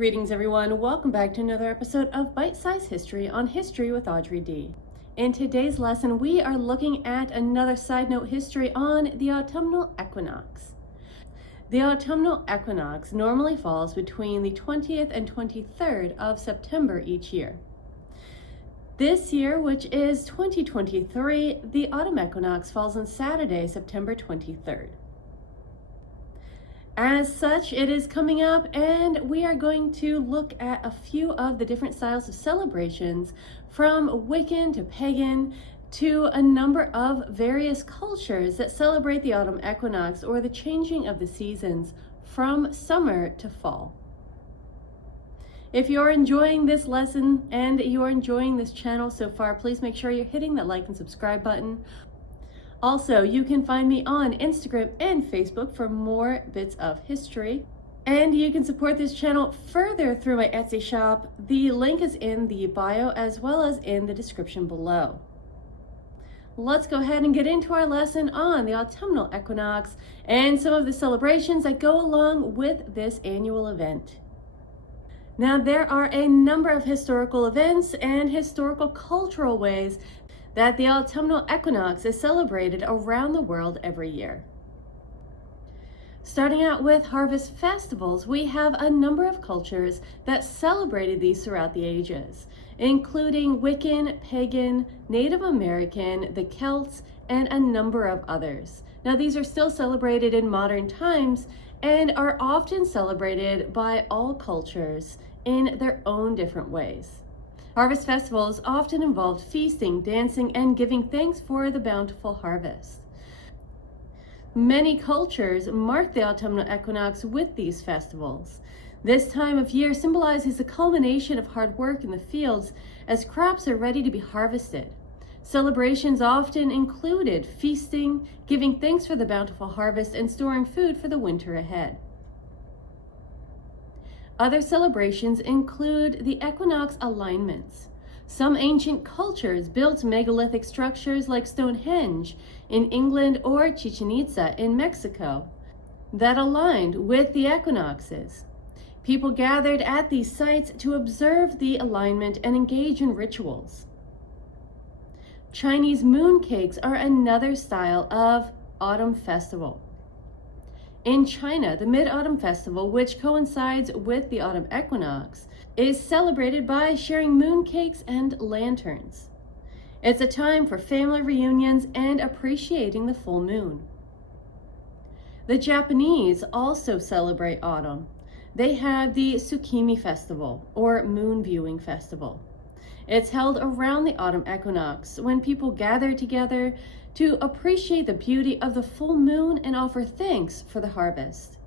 Greetings everyone, welcome back to another episode of Bite Size History on History with Audrey D. In today's lesson, we are looking at another side note history on the autumnal equinox. The autumnal equinox normally falls between the 20th and 23rd of September each year. This year, which is 2023, the autumn equinox falls on Saturday, September 23rd. As such, it is coming up, and we are going to look at a few of the different styles of celebrations, from Wiccan to pagan to a number of various cultures that celebrate the autumn equinox, or the changing of the seasons from summer to fall. If you're enjoying this lesson and you're enjoying this channel so far, please make sure you're hitting that like and subscribe button. Also, you can find me on Instagram and Facebook for more bits of history. And you can support this channel further through my Etsy shop. The link is in the bio as well as in the description below. Let's go ahead and get into our lesson on the autumnal equinox and some of the celebrations that go along with this annual event. Now, there are a number of historical events and historical cultural ways that the autumnal equinox is celebrated around the world every year. Starting out with harvest festivals, we have a number of cultures that celebrated these throughout the ages, including Wiccan, pagan, Native American, the Celts, and a number of others. Now, these are still celebrated in modern times and are often celebrated by all cultures in their own different ways. Harvest festivals often involved feasting, dancing, and giving thanks for the bountiful harvest. Many cultures mark the autumnal equinox with these festivals. This time of year symbolizes the culmination of hard work in the fields as crops are ready to be harvested. Celebrations often included feasting, giving thanks for the bountiful harvest, and storing food for the winter ahead. Other celebrations include the equinox alignments. Some ancient cultures built megalithic structures like Stonehenge in England or Chichen Itza in Mexico that aligned with the equinoxes. People gathered at these sites to observe the alignment and engage in rituals. Chinese mooncakes are another style of autumn festival. In China, the Mid-Autumn Festival, which coincides with the autumn equinox, is celebrated by sharing mooncakes and lanterns. It's a time for family reunions and appreciating the full moon. The Japanese also celebrate autumn. They have the Tsukimi Festival, or Moon Viewing Festival. It's held around the autumn equinox when people gather together to appreciate the beauty of the full moon and offer thanks for the harvest.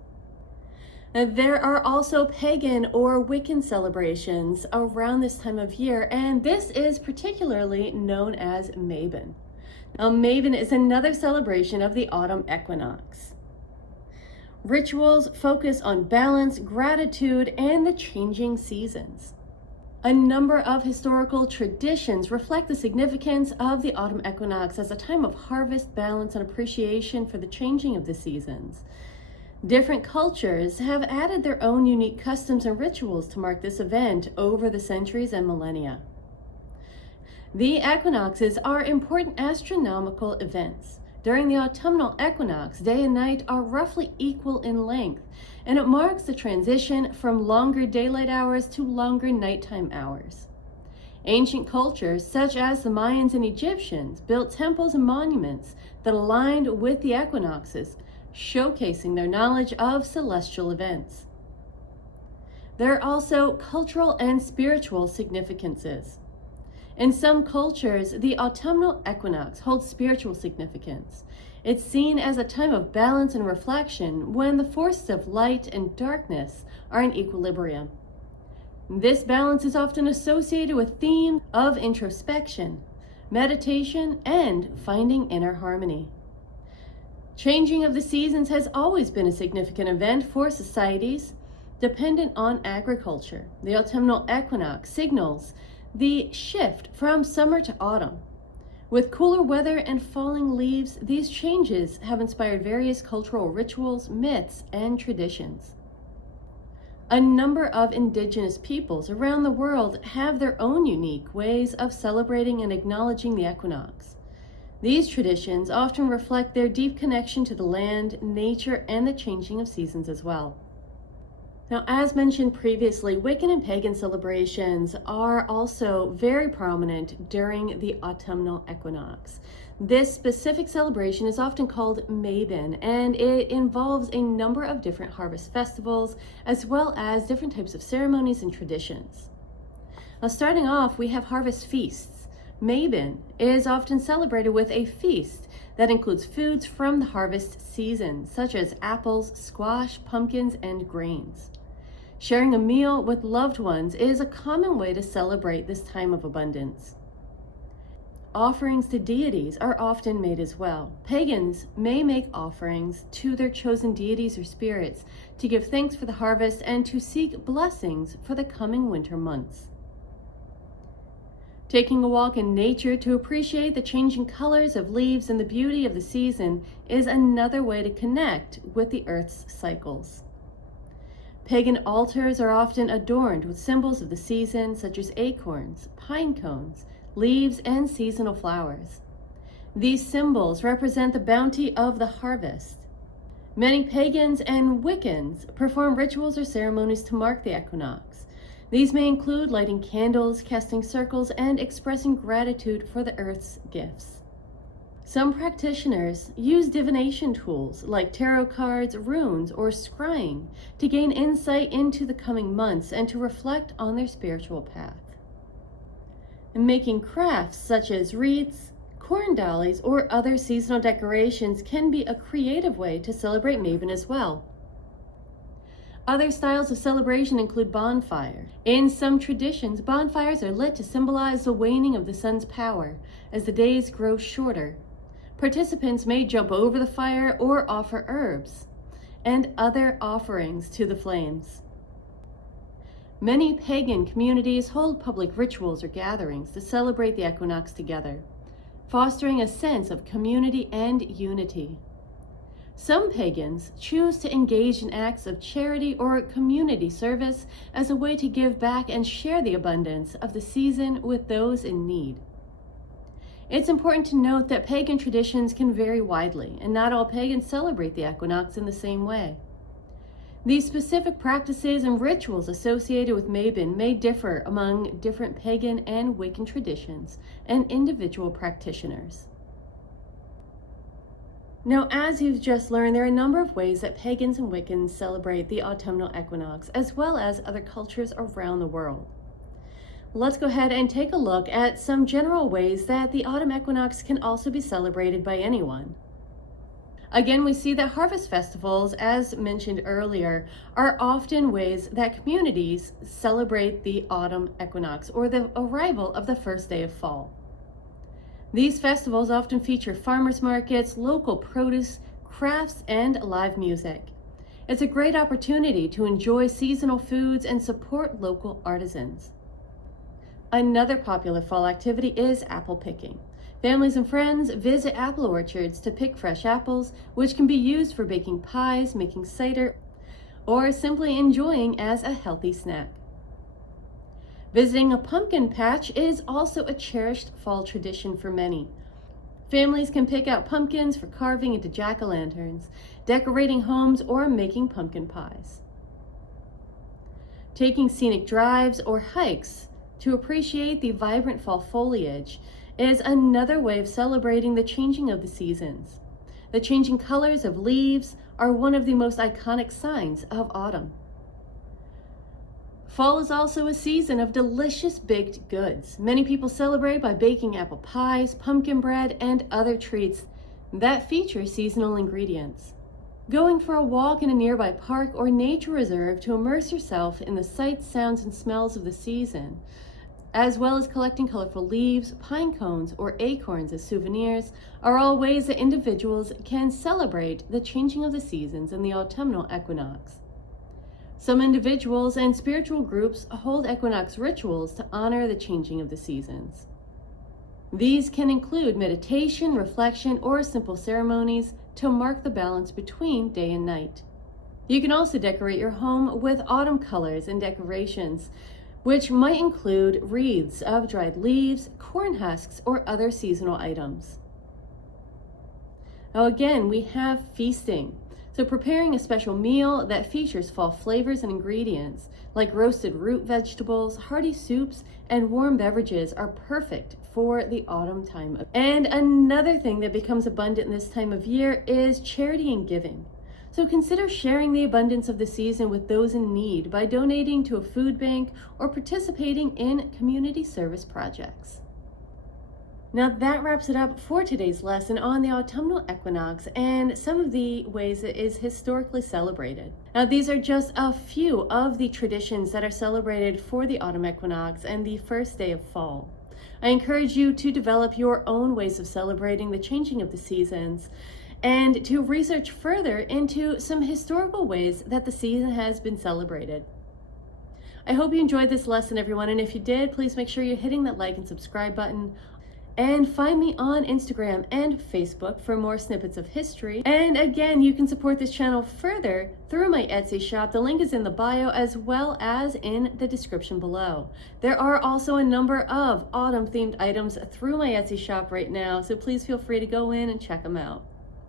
There are also pagan or Wiccan celebrations around this time of year, and this is particularly known as Mabon. Now, Mabon is another celebration of the autumn equinox. Rituals focus on balance, gratitude, and the changing seasons. A number of historical traditions reflect the significance of the autumn equinox as a time of harvest, balance, and appreciation for the changing of the seasons. Different cultures have added their own unique customs and rituals to mark this event over the centuries and millennia. The equinoxes are important astronomical events. During the autumnal equinox, day and night are roughly equal in length, and it marks the transition from longer daylight hours to longer nighttime hours. Ancient cultures, such as the Mayans and Egyptians, built temples and monuments that aligned with the equinoxes, showcasing their knowledge of celestial events. There are also cultural and spiritual significances. In some cultures, the autumnal equinox holds spiritual significance. It's seen as a time of balance and reflection when the forces of light and darkness are in equilibrium. This balance is often associated with themes of introspection, meditation, and finding inner harmony. Changing of the seasons has always been a significant event for societies dependent on agriculture. The autumnal equinox signals the shift from summer to autumn. With cooler weather and falling leaves, these changes have inspired various cultural rituals, myths, and traditions. A number of indigenous peoples around the world have their own unique ways of celebrating and acknowledging the equinox. These traditions often reflect their deep connection to the land, nature, and the changing of seasons as well. Now, as mentioned previously, Wiccan and pagan celebrations are also very prominent during the autumnal equinox. This specific celebration is often called Mabon, and it involves a number of different harvest festivals, as well as different types of ceremonies and traditions. Now, starting off, we have harvest feasts. Mabon is often celebrated with a feast that includes foods from the harvest season, such as apples, squash, pumpkins, and grains. Sharing a meal with loved ones is a common way to celebrate this time of abundance. Offerings to deities are often made as well. Pagans may make offerings to their chosen deities or spirits to give thanks for the harvest and to seek blessings for the coming winter months. Taking a walk in nature to appreciate the changing colors of leaves and the beauty of the season is another way to connect with the earth's cycles. Pagan altars are often adorned with symbols of the season, such as acorns, pine cones, leaves, and seasonal flowers. These symbols represent the bounty of the harvest. Many pagans and Wiccans perform rituals or ceremonies to mark the equinox. These may include lighting candles, casting circles, and expressing gratitude for the earth's gifts. Some practitioners use divination tools like tarot cards, runes, or scrying to gain insight into the coming months and to reflect on their spiritual path. And making crafts such as wreaths, corn dollies, or other seasonal decorations can be a creative way to celebrate Mabon as well. Other styles of celebration include bonfire. In some traditions, bonfires are lit to symbolize the waning of the sun's power as the days grow shorter. Participants may jump over the fire or offer herbs and other offerings to the flames. Many pagan communities hold public rituals or gatherings to celebrate the equinox together, fostering a sense of community and unity. Some pagans choose to engage in acts of charity or community service as a way to give back and share the abundance of the season with those in need. It's important to note that pagan traditions can vary widely, and not all pagans celebrate the equinox in the same way. These specific practices and rituals associated with Mabon may differ among different pagan and Wiccan traditions and individual practitioners. Now, as you've just learned, there are a number of ways that pagans and Wiccans celebrate the autumnal equinox, as well as other cultures around the world. Let's go ahead and take a look at some general ways that the autumn equinox can also be celebrated by anyone. Again, we see that harvest festivals, as mentioned earlier, are often ways that communities celebrate the autumn equinox or the arrival of the first day of fall. These festivals often feature farmers markets, local produce, crafts, and live music. It's a great opportunity to enjoy seasonal foods and support local artisans. Another popular fall activity is apple picking. Families and friends visit apple orchards to pick fresh apples, which can be used for baking pies, making cider, or simply enjoying as a healthy snack. Visiting a pumpkin patch is also a cherished fall tradition for many. Families can pick out pumpkins for carving into jack-o'-lanterns, decorating homes, or making pumpkin pies. Taking scenic drives or hikes to appreciate the vibrant fall foliage is another way of celebrating the changing of the seasons. The changing colors of leaves are one of the most iconic signs of autumn. Fall is also a season of delicious baked goods. Many people celebrate by baking apple pies, pumpkin bread, and other treats that feature seasonal ingredients. Going for a walk in a nearby park or nature reserve to immerse yourself in the sights, sounds, and smells of the season, as well as collecting colorful leaves, pine cones, or acorns as souvenirs, are all ways that individuals can celebrate the changing of the seasons and the autumnal equinox. Some individuals and spiritual groups hold equinox rituals to honor the changing of the seasons. These can include meditation, reflection, or simple ceremonies to mark the balance between day and night. You can also decorate your home with autumn colors and decorations, which might include wreaths of dried leaves, corn husks, or other seasonal items. Now again, we have feasting. So preparing a special meal that features fall flavors and ingredients like roasted root vegetables, hearty soups, and warm beverages are perfect for the autumn time. And another thing that becomes abundant this time of year is charity and giving. So consider sharing the abundance of the season with those in need by donating to a food bank or participating in community service projects. Now that wraps it up for today's lesson on the autumnal equinox and some of the ways it is historically celebrated. Now these are just a few of the traditions that are celebrated for the autumn equinox and the first day of fall. I encourage you to develop your own ways of celebrating the changing of the seasons and to research further into some historical ways that the season has been celebrated. I hope you enjoyed this lesson, everyone, and if you did, please make sure you're hitting that like and subscribe button. And find me on Instagram and Facebook for more snippets of history. And again, you can support this channel further through my Etsy shop. The link is in the bio as well as in the description below. There are also a number of autumn themed items through my Etsy shop right now, so please feel free to go in and check them out.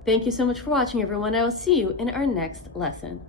Thank you so much for watching, everyone. I will see you in our next lesson.